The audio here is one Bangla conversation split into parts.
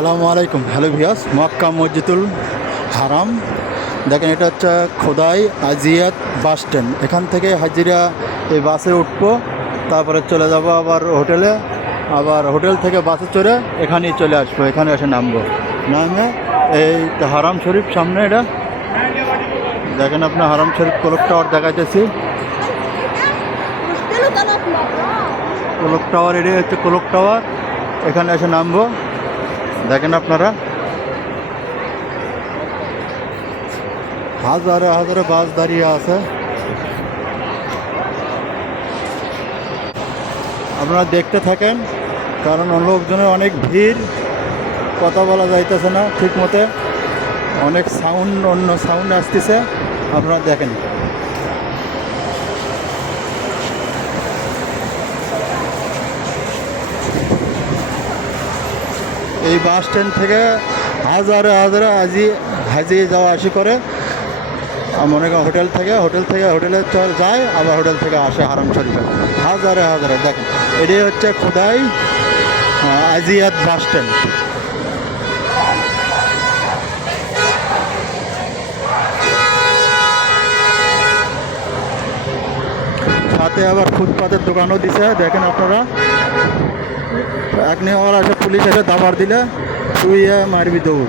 আসসালামু আলাইকুম। হ্যালো ভিয়াস মক্কা মসজিদুল হারাম। দেখেন এটা হচ্ছে খোদাই আজিয়াত বাস স্ট্যান্ড। এখান থেকে হাজিরা এই বাসে উঠবো, তারপরে চলে যাব আবার হোটেলে। আবার হোটেল থেকে বাসে চড়ে এখানেই চলে আসব, এখানে এসে নামবো। নামে এই হারাম শরীফ সামনে এটা। দেখেন আপনার হারাম শরীফ কলক টাওয়ার দেখাইতেছি। কলক টাওয়ার এটাই হচ্ছে কলক টাওয়ার। এখানে এসে নামবো। দেখেন আপনারা। হাজারে হাজারে বাস দাঁড়িয়ে আছে। আপনারা দেখতে থাকেন, কারণ লোকজনের অনেক ভিড়। কথা বলা যাইতেছে না, ঠিক মতে। অনেক সাউন্ড অন্য সাউন্ড আসতেছে। আপনারা দেখেন। এই বাস স্ট্যান্ড থেকে হাজারে হাজারে আজি হাজি যাওয়া আসি করে। মনে করেন হোটেল থেকে হোটেল থেকে হোটেলে যায়, আবার হোটেল থেকে আসে হারাম শরীফে হাজারে হাজারে। দেখেন, এটাই হচ্ছে খোদাই আজিয়াত বাস স্ট্যান্ড। সাথে আবার ফুটপাতের দোকানও দিছে, দেখেন আপনারা। এক নিয়ে একটা পুলিশ এসে দাবার দিলে তুই মারবি দৌড়।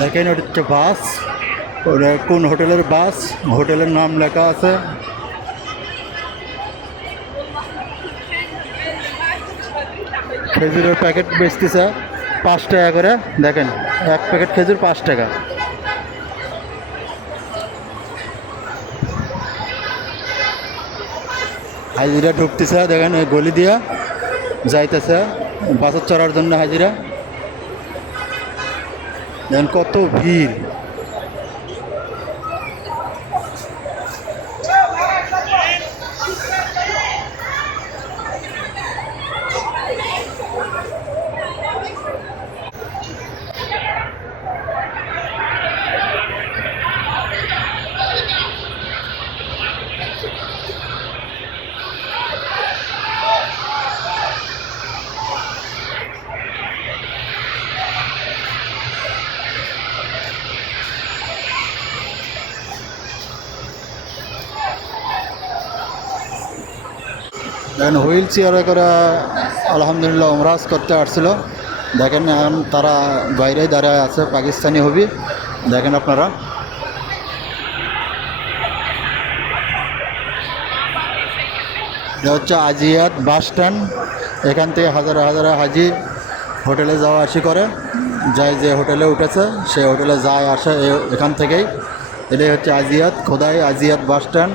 দেখেন ওটা হচ্ছে বাস। ওটা কোন হোটেলের বাস? হোটেলের নাম লেখা আছে। খেজুরের প্যাকেট বেচতেছে পাঁচ টাকা করে। দেখেন, এক প্যাকেট খেজুর পাঁচ টাকা। হাজিরা ঢুকতেছে, দেখেন ওই গলি দিয়া যাইতেছে। বাসের চড়ার জন্য হাজিরা। দেখেন কত ভিড়। দেখেন হুইল চেয়ারে করে আলহামদুলিল্লাহ ওমরাজ করতে আসছিল। দেখেন এখন তারা বাইরে দাঁড়ায় আছে, পাকিস্তানি হবি। দেখেন আপনারা। এটা হচ্ছে আজিয়াত বাস স্ট্যান্ড। এখান থেকে হাজার হাজার হাজি হোটেলে যাওয়া আসি করে। যায় যে হোটেলে উঠেছে সে হোটেলে যায় আসে এখান থেকেই। এটাই হচ্ছে আজিয়াত খোদাই আজিয়াত বাস স্ট্যান্ড।